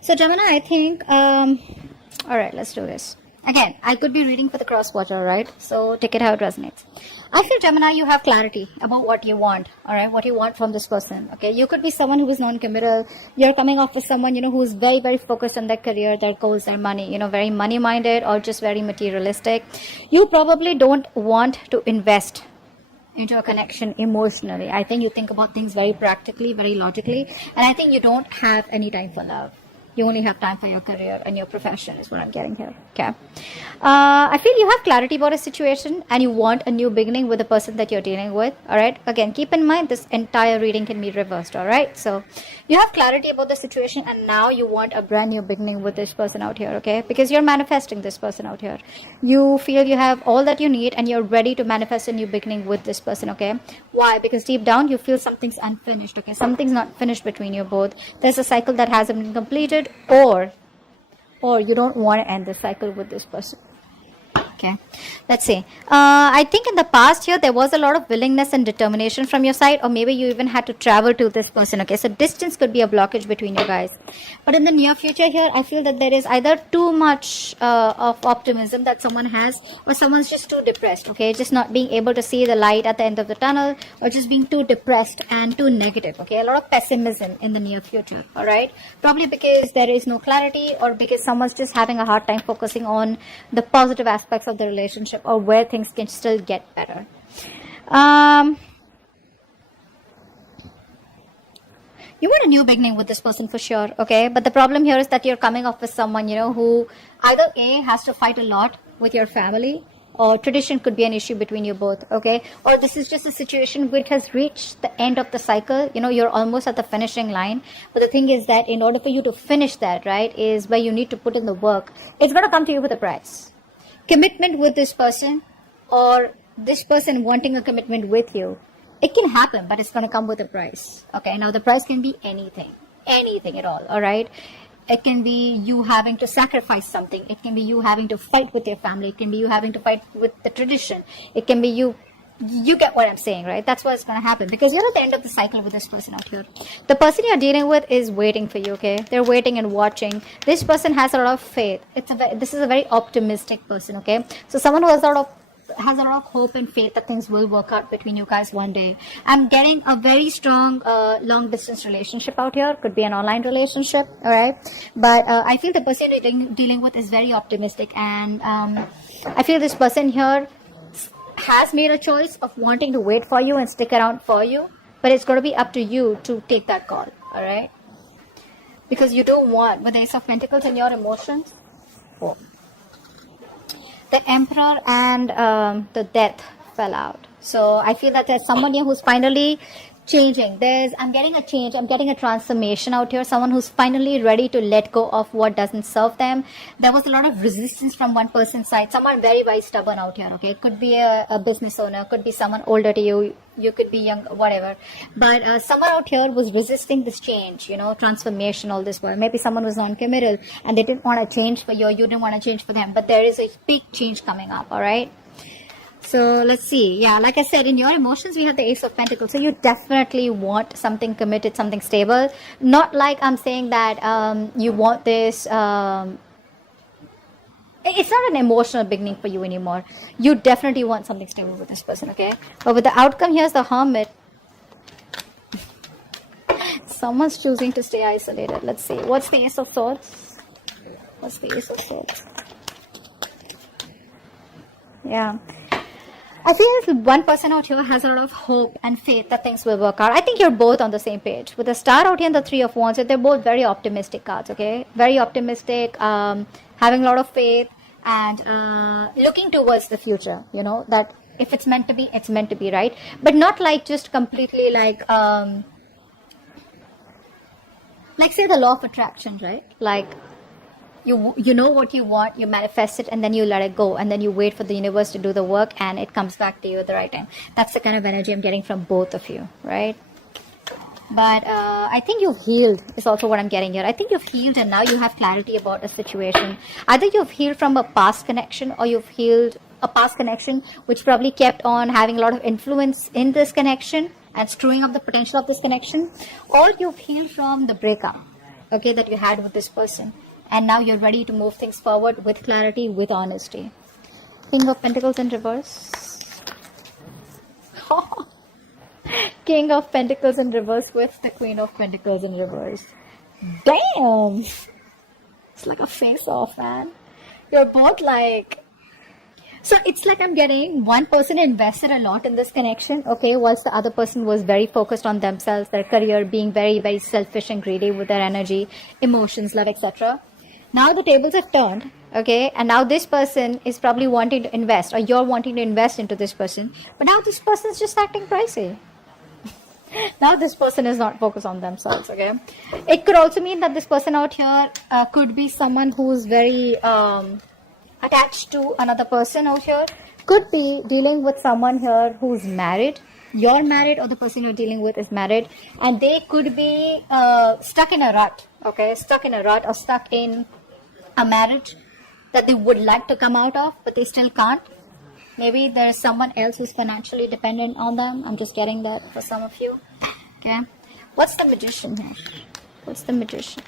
So Gemini, I think, all right, let's do this. Again, I could be reading for the cross-watcher, right? So take it how it resonates. I feel, Gemini, you have clarity about what you want, all right? What you want from this person, okay? You could be someone who is non-committal. You're coming off with someone, who is very, very focused on their career, their goals, their money, very money-minded or just very materialistic. You probably don't want to invest into a connection emotionally. I think you think about things very practically, very logically, and I think you don't have any time for love. You only have time for your career and your profession is what I'm getting here. Okay. I feel you have clarity about a situation and you want a new beginning with the person that you're dealing with. All right. Again, keep in mind this entire reading can be reversed. All right. So you have clarity about the situation and now you want a brand new beginning with this person out here. Okay. Because you're manifesting this person out here. You feel you have all that you need and you're ready to manifest a new beginning with this person. Okay. Why? Because deep down you feel something's unfinished. Okay. Something's not finished between you both. There's a cycle that hasn't been completed. Or you don't want to end the cycle with this person. Okay, let's see. I think in the past here there was a lot of willingness and determination from your side, or maybe you even had to travel to this person. Okay, so distance could be a blockage between you guys. But in the near future here, I feel that there is either too much of optimism that someone has, or someone's just too depressed. Okay, just not being able to see the light at the end of the tunnel, or just being too depressed and too negative. Okay, a lot of pessimism in the near future. All right, probably because there is no clarity, or because someone's just having a hard time focusing on the positive aspects of the relationship or where things can still get better. You want a new beginning with this person for sure, okay? But the problem here is that you're coming off with someone, who either A, has to fight a lot with your family, or tradition could be an issue between you both, okay? Or this is just a situation which has reached the end of the cycle. You're almost at the finishing line. But the thing is that in order for you to finish that, right, is where you need to put in the work. It's going to come to you with a price. Commitment with this person, or this person wanting a commitment with you, it can happen, but it's going to come with a price. Okay, now the price can be anything at all. All right, it can be you having to sacrifice something. It can be you having to fight with your family. It can be you having to fight with the tradition. It can be you get what I'm saying, right? That's what's going to happen, because you're at the end of the cycle with this person out here. The person you're dealing with is waiting for you, okay? They're waiting and watching. This person has a lot of faith. This is a very optimistic person, okay? So someone who has a lot of hope and faith that things will work out between you guys one day. I'm getting a very strong long distance relationship out here. Could be an online relationship, all right? But I feel the person you're dealing with is very optimistic, and I feel this person here has made a choice of wanting to wait for you and stick around for you, but it's going to be up to you to take that call, all right? Because you don't want, with the Ace of Pentacles in your emotions, the Emperor and the Death fell out. So I feel that there's someone here who's finally changing. I'm getting a change. I'm getting a transformation out here. Someone who's finally ready to let go of what doesn't serve them. There was a lot of resistance from one person's side. Someone very, very stubborn out here. Okay, it could be a business owner, could be someone older to you. You could be young, whatever. But someone out here was resisting this change, transformation, all this while. Maybe someone was non-committal and they didn't want to change for you, or you didn't want to change for them. But there is a big change coming up. All right. So let's see. Yeah, like I said, in your emotions, we have the Ace of Pentacles. So you definitely want something committed, something stable. Not like I'm saying that you want this. It's not an emotional beginning for you anymore. You definitely want something stable with this person, okay? But with the outcome, here's the Hermit. Someone's choosing to stay isolated. Let's see. What's the Ace of Swords? What's the Ace of Swords? Yeah. I feel one person out here has a lot of hope and faith that things will work out. I think you're both on the same page. With the Star out here and the Three of Wands, they're both very optimistic cards, okay? Very optimistic, having a lot of faith, and looking towards the future, that if it's meant to be, it's meant to be, right? But not like just completely like say the law of attraction, right? Like, you know what you want, you manifest it, and then you let it go, and then you wait for the universe to do the work, and it comes back to you at the right time. That's the kind of energy I'm getting from both of you, right? But I think you've healed is also what I'm getting here. I think you've healed, and now you have clarity about a situation. Either you've healed from a past connection, or you've healed a past connection which probably kept on having a lot of influence in this connection and screwing up the potential of this connection, or you've healed from the breakup. okay, that you had with this person. And now you're ready to move things forward with clarity, with honesty. King of Pentacles in reverse. King of Pentacles in reverse with the Queen of Pentacles in reverse. Damn! It's like a face-off, man. You're both like... So it's like I'm getting one person invested a lot in this connection, okay, whilst the other person was very focused on themselves, their career, being very, very selfish and greedy with their energy, emotions, love, etc. Now the tables have turned, okay, and now this person is probably wanting to invest, or you're wanting to invest into this person, but now this person is just acting pricey. Now this person is not focused on themselves, okay. It could also mean that this person out here could be someone who's very... attached to another person out here. Could be dealing with someone here who's married. You're married, or the person you're dealing with is married, and they could be stuck in a rut, okay, stuck in a rut, or stuck in a marriage that they would like to come out of, but they still can't. Maybe there's someone else who's financially dependent on them. I'm just getting that for some of you, okay. What's the Magician here? What's the Magician?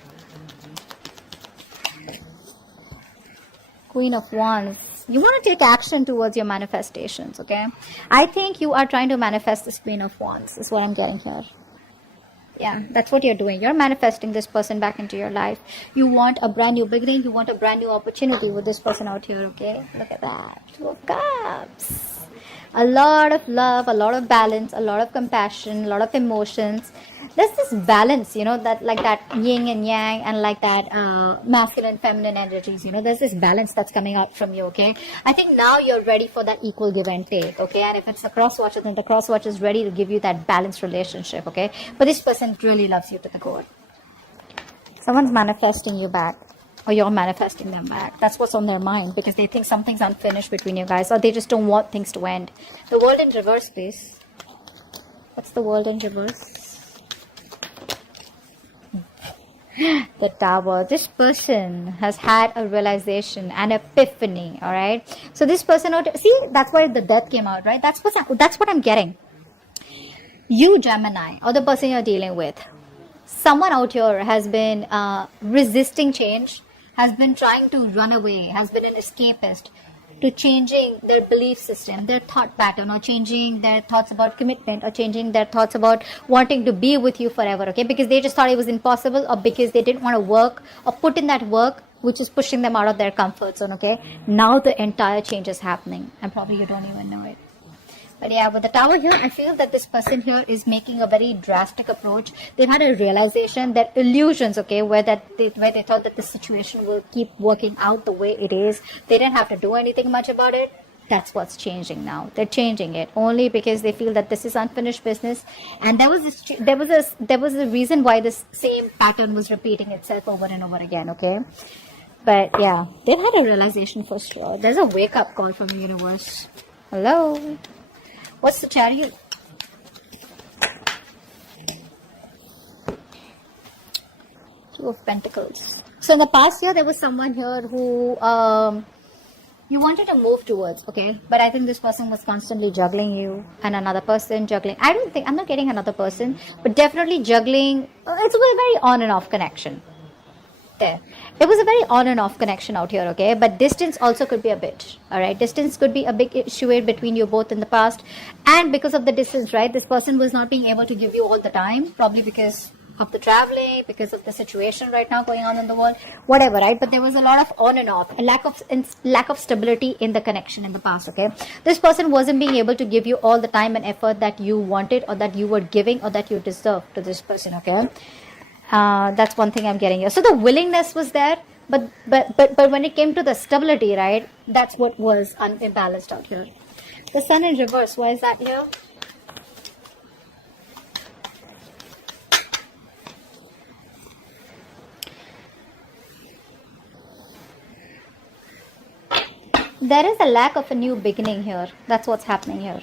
Queen of Wands. You want to take action towards your manifestations, okay? I think you are trying to manifest this Queen of Wands, is what I'm getting here. Yeah, that's what you're doing. You're manifesting this person back into your life. You want a brand new beginning. You want a brand new opportunity with this person out here, okay? Look at that. Two of Cups. A lot of love, a lot of balance, a lot of compassion, a lot of emotions. There's this balance, you know, that like that yin and yang, and like that masculine, feminine energies, you know, there's this balance that's coming out from you, okay? I think now you're ready for that equal give and take, okay? And if it's a cross watcher, then the cross watcher is ready to give you that balanced relationship, okay? But this person really loves you to the core. Someone's manifesting you back, or you're manifesting them back. That's what's on their mind, because they think something's unfinished between you guys, or they just don't want things to end. The World in reverse, please. What's the World in reverse? The Tower. This person has had a realization, an epiphany, all right? So this person, see, that's why the Death came out, right? That's what I'm getting. You, Gemini, or the person you're dealing with, someone out here has been resisting change, has been trying to run away, has been an escapist to changing their belief system, their thought pattern, or changing their thoughts about commitment, or changing their thoughts about wanting to be with you forever, okay? Because they just thought it was impossible, or because they didn't want to work or put in that work, which is pushing them out of their comfort zone, okay? Now the entire change is happening, and probably you don't even know it. But yeah, with the Tower here, I feel that this person here is making a very drastic approach. They've had a realization that illusions, okay, where they thought that the situation will keep working out the way it is. They didn't have to do anything much about it. That's what's changing now. They're changing it only because they feel that this is unfinished business. And there was a reason why this same pattern was repeating itself over and over again, okay? But yeah, they've had a realization for sure. There's a wake-up call from the universe. Hello? What's the Chariot? Two of Pentacles. So in the past year, there was someone here who you wanted to move towards, okay? But I think this person was constantly juggling you, and another person juggling. I'm not getting another person, but definitely juggling. It's a very on and off connection. There. It was a very on and off connection out here, okay? But distance also could be a bit, all right? Distance could be a big issue between you both in the past. And because of the distance, right, this person was not being able to give you all the time, probably because of the traveling, because of the situation right now going on in the world, whatever, right? But there was a lot of on and off, a lack of stability in the connection in the past, okay? This person wasn't being able to give you all the time and effort that you wanted, or that you were giving, or that you deserved to this person, okay? That's one thing I'm getting here. So the willingness was there, but when it came to the stability, right, that's what was imbalanced out here. The Sun in reverse, why is that here? There is a lack of a new beginning here. That's what's happening here.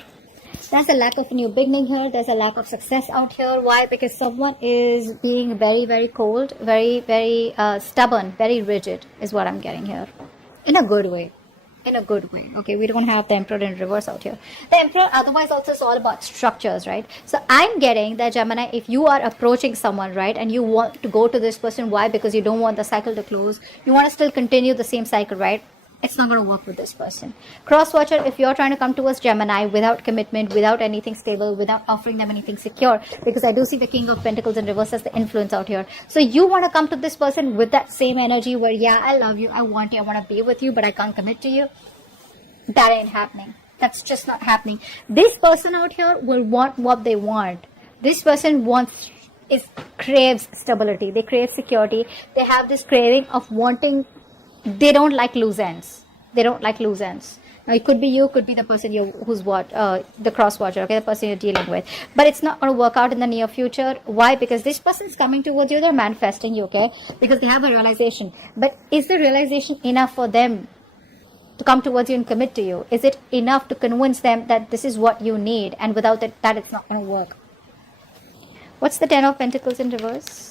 There's a lack of a new beginning here. There's a lack of success out here. Why? Because someone is being very, very cold, very, very stubborn, very rigid is what I'm getting here. In a good way. in a good way. Okay, we don't have the Emperor in reverse out here. The Emperor otherwise also is all about structures, right? So I'm getting that, Gemini, if you are approaching someone, right, and you want to go to this person, why? Because you don't want the cycle to close. You want to still continue the same cycle, right? It's not going to work with this person. Cross watcher, if you're trying to come towards Gemini without commitment, without anything stable, without offering them anything secure, because I do see the King of Pentacles in reverse as the influence out here. So you want to come to this person with that same energy where, yeah, I love you, I want you, I want to be with you, but I can't commit to you. That ain't happening. That's just not happening. This person out here will want what they want. This person craves stability. They crave security. They have this craving of wanting. They don't like loose ends. They don't like loose ends. Now, it could be you, could be the person who's the cross watcher, okay, the person you're dealing with. But it's not going to work out in the near future. Why? Because this person's coming towards you, they're manifesting you, okay, because they have a realization. But is the realization enough for them to come towards you and commit to you? Is it enough to convince them that this is what you need, and without that it's not going to work? What's the Ten of Pentacles in reverse?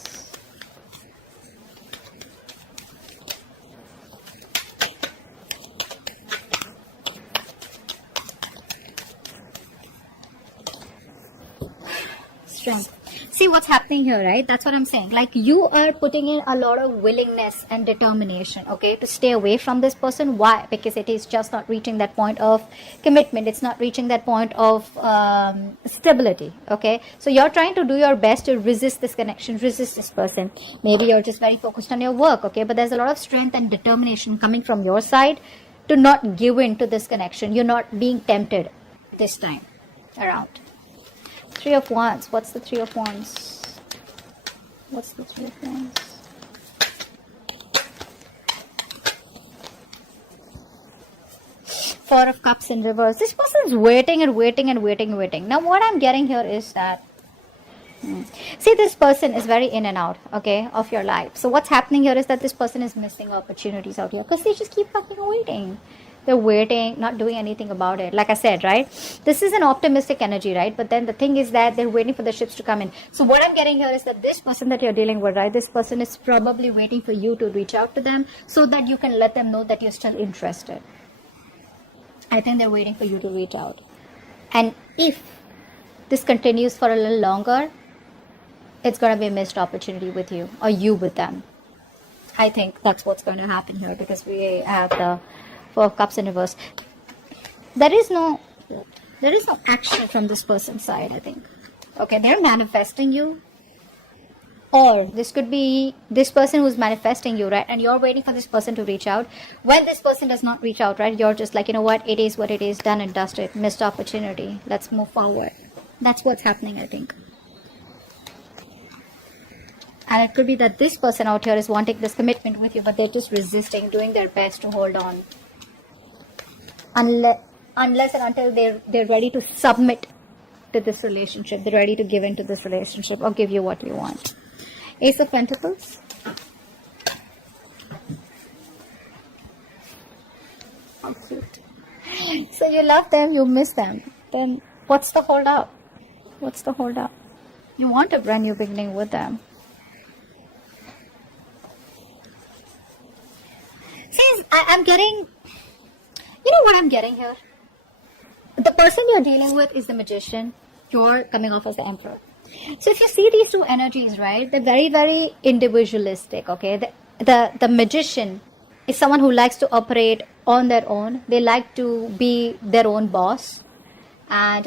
Strength. See what's happening here, right? That's what I'm saying. Like, you are putting in a lot of willingness and determination, okay, to stay away from this person. Why? Because it is just not reaching that point of commitment. It's not reaching that point of stability, okay? So you're trying to do your best to resist this connection, resist this person. Maybe you're just very focused on your work, okay? But there's a lot of strength and determination coming from your side to not give in to this connection. You're not being tempted this time around. Three of Wands. What's the Three of Wands? What's the Three of Wands? Four of Cups in reverse. This person's waiting and waiting and waiting and waiting. Now, what I'm getting here is that, see, this person is very in and out, okay, of your life. So what's happening here is that this person is missing opportunities out here because they just keep fucking waiting. They're waiting, not doing anything about it. Like I said, right? This is an optimistic energy, right? But then the thing is that they're waiting for the ships to come in. So what I'm getting here is that this person that you're dealing with, right? This person is probably waiting for you to reach out to them so that you can let them know that you're still interested. I think they're waiting for you to reach out. And if this continues for a little longer, it's going to be a missed opportunity with you, or you with them. I think that's what's going to happen here, because we have the Four of Cups in reverse. There is no action from this person's side, I think. Okay, they're manifesting you. Or this could be this person who's manifesting you, right? And you're waiting for this person to reach out. When this person does not reach out, right, you're just like, you know what, it is what it is, done and dusted, missed opportunity. Let's move forward. That's what's happening, I think. And it could be that this person out here is wanting this commitment with you, but they're just resisting, doing their best to hold on. Unless and until they're ready to submit to this relationship. They're ready to give into this relationship or give you what you want. Ace of Pentacles. Oh, cute. So you love them, you miss them. Then what's the hold up? What's the hold up? You want a brand new beginning with them. See, I'm getting... You know what I'm getting here? The person you're dealing with is the Magician. You're coming off as the Emperor. So if you see these two energies, right, they're very, very individualistic, okay? The Magician is someone who likes to operate on their own. They like to be their own boss. And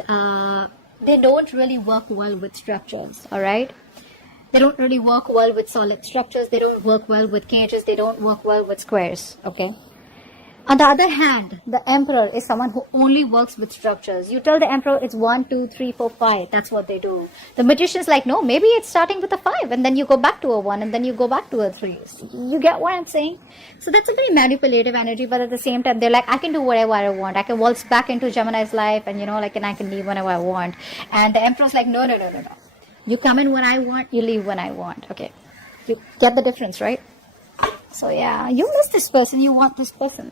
they don't really work well with structures, all right? They don't really work well with solid structures. They don't work well with cages. They don't work well with squares, okay? On the other hand, the Emperor is someone who only works with structures. You tell the Emperor it's 1, 2, 3, 4, 5. That's what they do. The Magician's like, no, maybe it's starting with a 5, and then you go back to a 1, and then you go back to a 3. You get what I'm saying? So that's a very manipulative energy, but at the same time, they're like, I can do whatever I want. I can waltz back into Gemini's life, and and I can leave whenever I want. And the Emperor's like, no. You come in when I want, you leave when I want. Okay. You get the difference, right? So yeah, you miss this person, you want this person.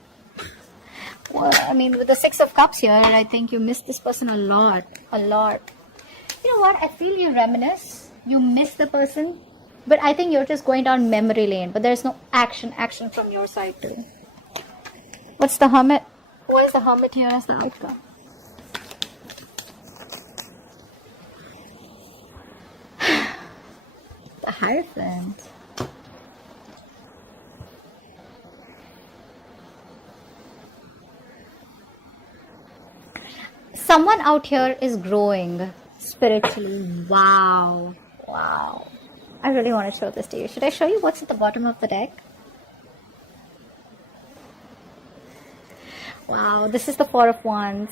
Well, I mean, with the Six of Cups here, I think you miss this person a lot. You know what? I feel you reminisce. You miss the person. But I think you're just going down memory lane. But there's no action from your side too. What's the Hermit? Why is the Hermit here as the outcome? The Hierophant. Someone out here is growing spiritually. Wow. Wow. I really want to show this to you. Should I show you what's at the bottom of the deck? Wow, this is the Four of Wands.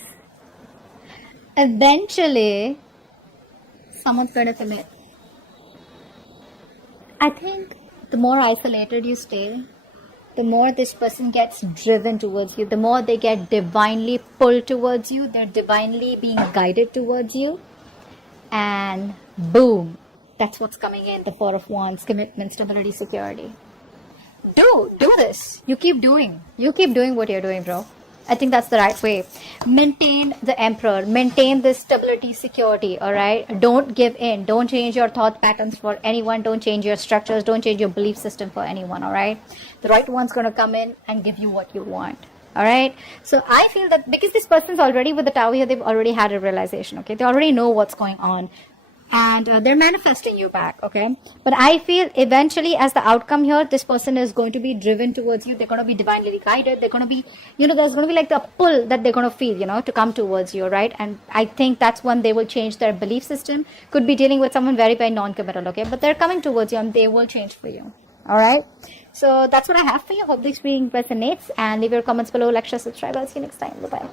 Eventually, someone's going to commit. I think the more isolated you stay, the more this person gets driven towards you, the more they get divinely pulled towards you, they're divinely being guided towards you. And boom, that's what's coming in, the Four of Wands, commitment, stability, security. Do this. You keep doing what you're doing, bro. I think that's the right way. Maintain the Emperor. Maintain this stability, security, all right? Don't give in. Don't change your thought patterns for anyone. Don't change your structures. Don't change your belief system for anyone, all right? The right one's going to come in and give you what you want, all right? So I feel that because this person's already with the Tower here, they've already had a realization, okay? They already know what's going on. And they're manifesting you back, okay? But I feel eventually as the outcome here, this person is going to be driven towards you. They're going to be divinely guided. They're going to be, there's going to be like the pull that they're going to feel, to come towards you, right? And I think that's when they will change their belief system. Could be dealing with someone very, very non-committal, okay? But they're coming towards you and they will change for you, all right? So that's what I have for you. Hope this reading resonates, and leave your comments below, like, share, subscribe. I'll see you next time. Bye-bye.